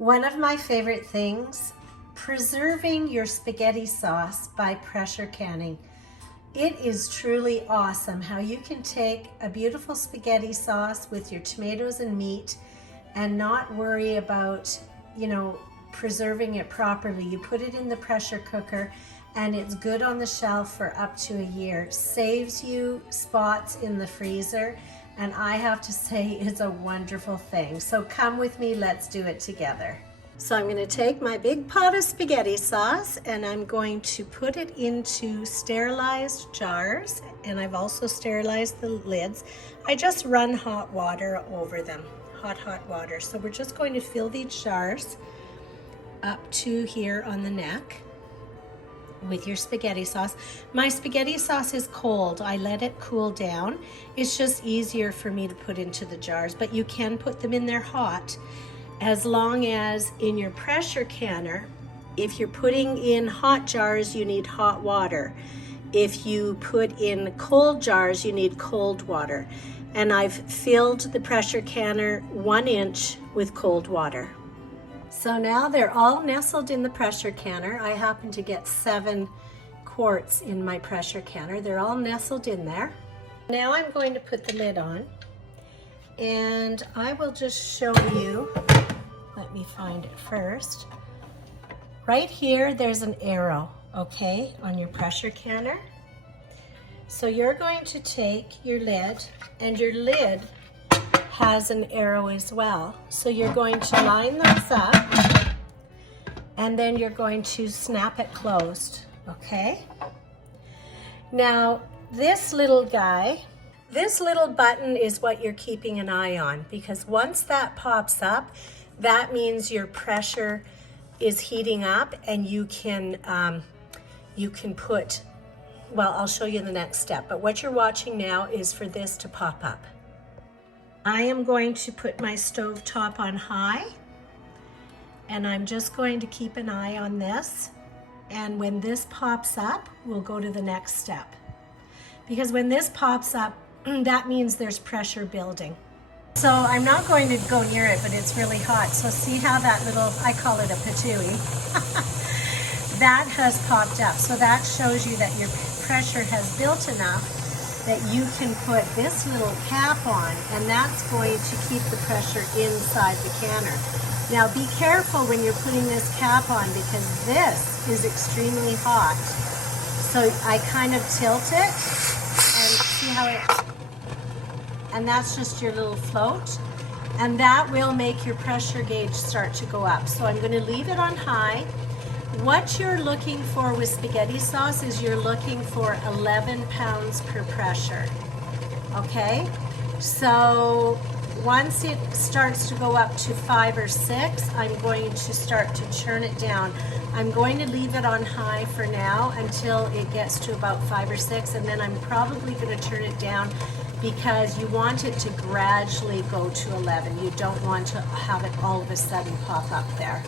One of my favorite things, preserving your spaghetti sauce by pressure canning. It is truly awesome how you can take a beautiful spaghetti sauce with your tomatoes and meat and not worry about, preserving it properly. You put it in the pressure cooker and it's good on the shelf for up to a year. Saves you spots in the freezer, and I have to say it's a wonderful thing. So come with me, let's do it together. So I'm going to take my big pot of spaghetti sauce and I'm going to put it into sterilized jars, and I've also sterilized the lids. I just run hot water over them, hot water. So we're just going to fill these jars up to here on the neck with your spaghetti sauce. My spaghetti sauce is cold. I let it cool down. It's just easier for me to put into the jars, but you can put them in there hot, as long as in your pressure canner, if you're putting in hot jars, you need hot water. If you put in cold jars, you need cold water. And I've filled the pressure canner 1 inch with cold water. So now they're all nestled in the pressure canner. I happen to get 7 quarts in my pressure canner. They're all nestled in there. Now I'm going to put the lid on, and I will just show you. Let me find it first. Right here, there's an arrow, okay, on your pressure canner. So you're going to take your lid, and your lid has an arrow as well. So you're going to line those up, and then you're going to snap it closed, okay? Now, this little guy, this little button is what you're keeping an eye on, because once that pops up, that means your pressure is heating up, and you can put, well, I'll show you the next step, but what you're watching now is for this to pop up. I am going to put my stove top on high, and I'm just going to keep an eye on this. And when this pops up, we'll go to the next step. Because when this pops up, that means there's pressure building. So I'm not going to go near it, but it's really hot. So see how that little, I call it a patooey, that has popped up. So that shows you that your pressure has built enough that you can put this little cap on, and that's going to keep the pressure inside the canner. Now be careful when you're putting this cap on, because this is extremely hot. So I kind of tilt it, and see how and that's just your little float, and that will make your pressure gauge start to go up. So I'm going to leave it on high. What you're looking for with spaghetti sauce is you're looking for 11 pounds per pressure, okay? So once it starts to go up to 5 or 6, I'm going to start to churn it down. I'm going to leave it on high for now until it gets to about 5 or 6, and then I'm probably going to turn it down, because you want it to gradually go to 11. You don't want to have it all of a sudden pop up there.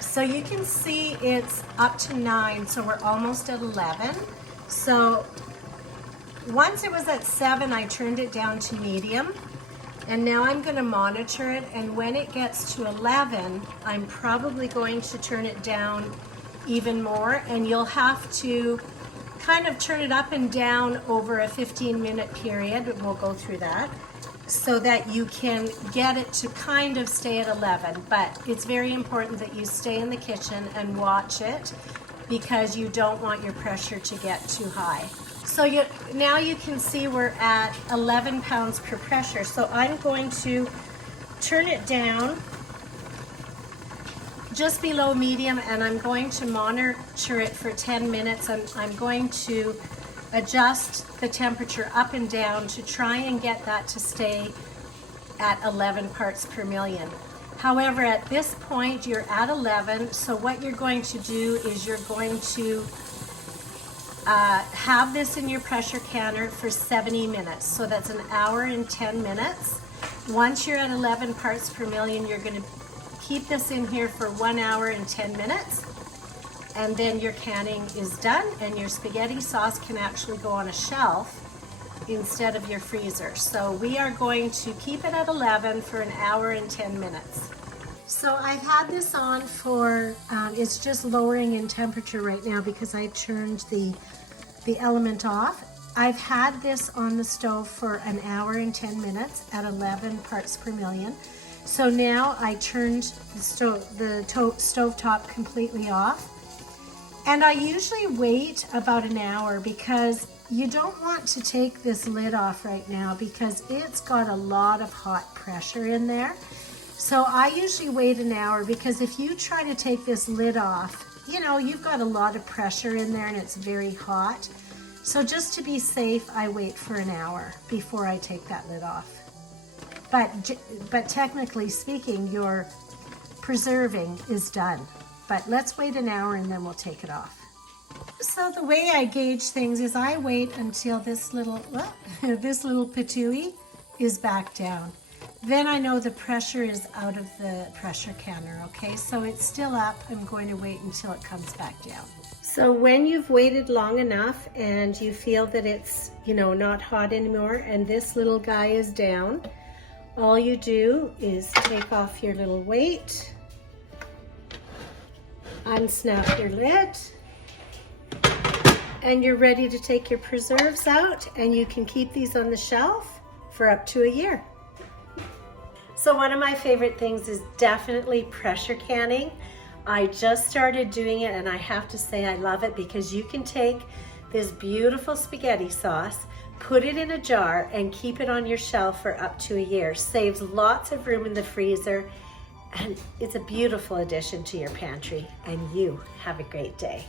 So you can see it's up to 9, so we're almost at 11. So once it was at 7, I turned it down to medium, and now I'm going to monitor it, and when it gets to 11, I'm probably going to turn it down even more, and you'll have to kind of turn it up and down over a 15-minute period, and we'll go through that, so that you can get it to kind of stay at 11. But it's very important that you stay in the kitchen and watch it, because you don't want your pressure to get too high. So now you can see we're at 11 pounds per pressure. So I'm going to turn it down just below medium, and I'm going to monitor it for 10 minutes, and I'm going to adjust the temperature up and down to try and get that to stay at 11 parts per million. However, at this point you're at 11, so what you're going to do is you're going to have this in your pressure canner for 70 minutes. So that's an hour and 10 minutes. Once you're at 11 parts per million, you're going to keep this in here for 1 hour and 10 minutes, and then your canning is done, and your spaghetti sauce can actually go on a shelf instead of your freezer. So we are going to keep it at 11 for an hour and 10 minutes. So I've had this on for, it's just lowering in temperature right now because I turned the element off. I've had this on the stove for an hour and 10 minutes at 11 parts per million. So now I turned the stove top completely off. And I usually wait about an hour because you don't want to take this lid off right now because it's got a lot of hot pressure in there. So I usually wait an hour because if you try to take this lid off, you know, you've got a lot of pressure in there and it's very hot. So just to be safe, I wait for an hour before I take that lid off. But technically speaking, your preserving is done. But let's wait an hour and then we'll take it off. So the way I gauge things is I wait until this little patooey is back down. Then I know the pressure is out of the pressure canner, okay? So it's still up. I'm going to wait until it comes back down. So when you've waited long enough and you feel that it's, you know, not hot anymore and this little guy is down, all you do is take off your little weight, unsnap your lid, and you're ready to take your preserves out, and you can keep these on the shelf for up to a year. So one of my favorite things is definitely pressure canning. I just started doing it and I have to say I love it because you can take this beautiful spaghetti sauce, put it in a jar and keep it on your shelf for up to a year. Saves lots of room in the freezer and it's a beautiful addition to your pantry, and you have a great day.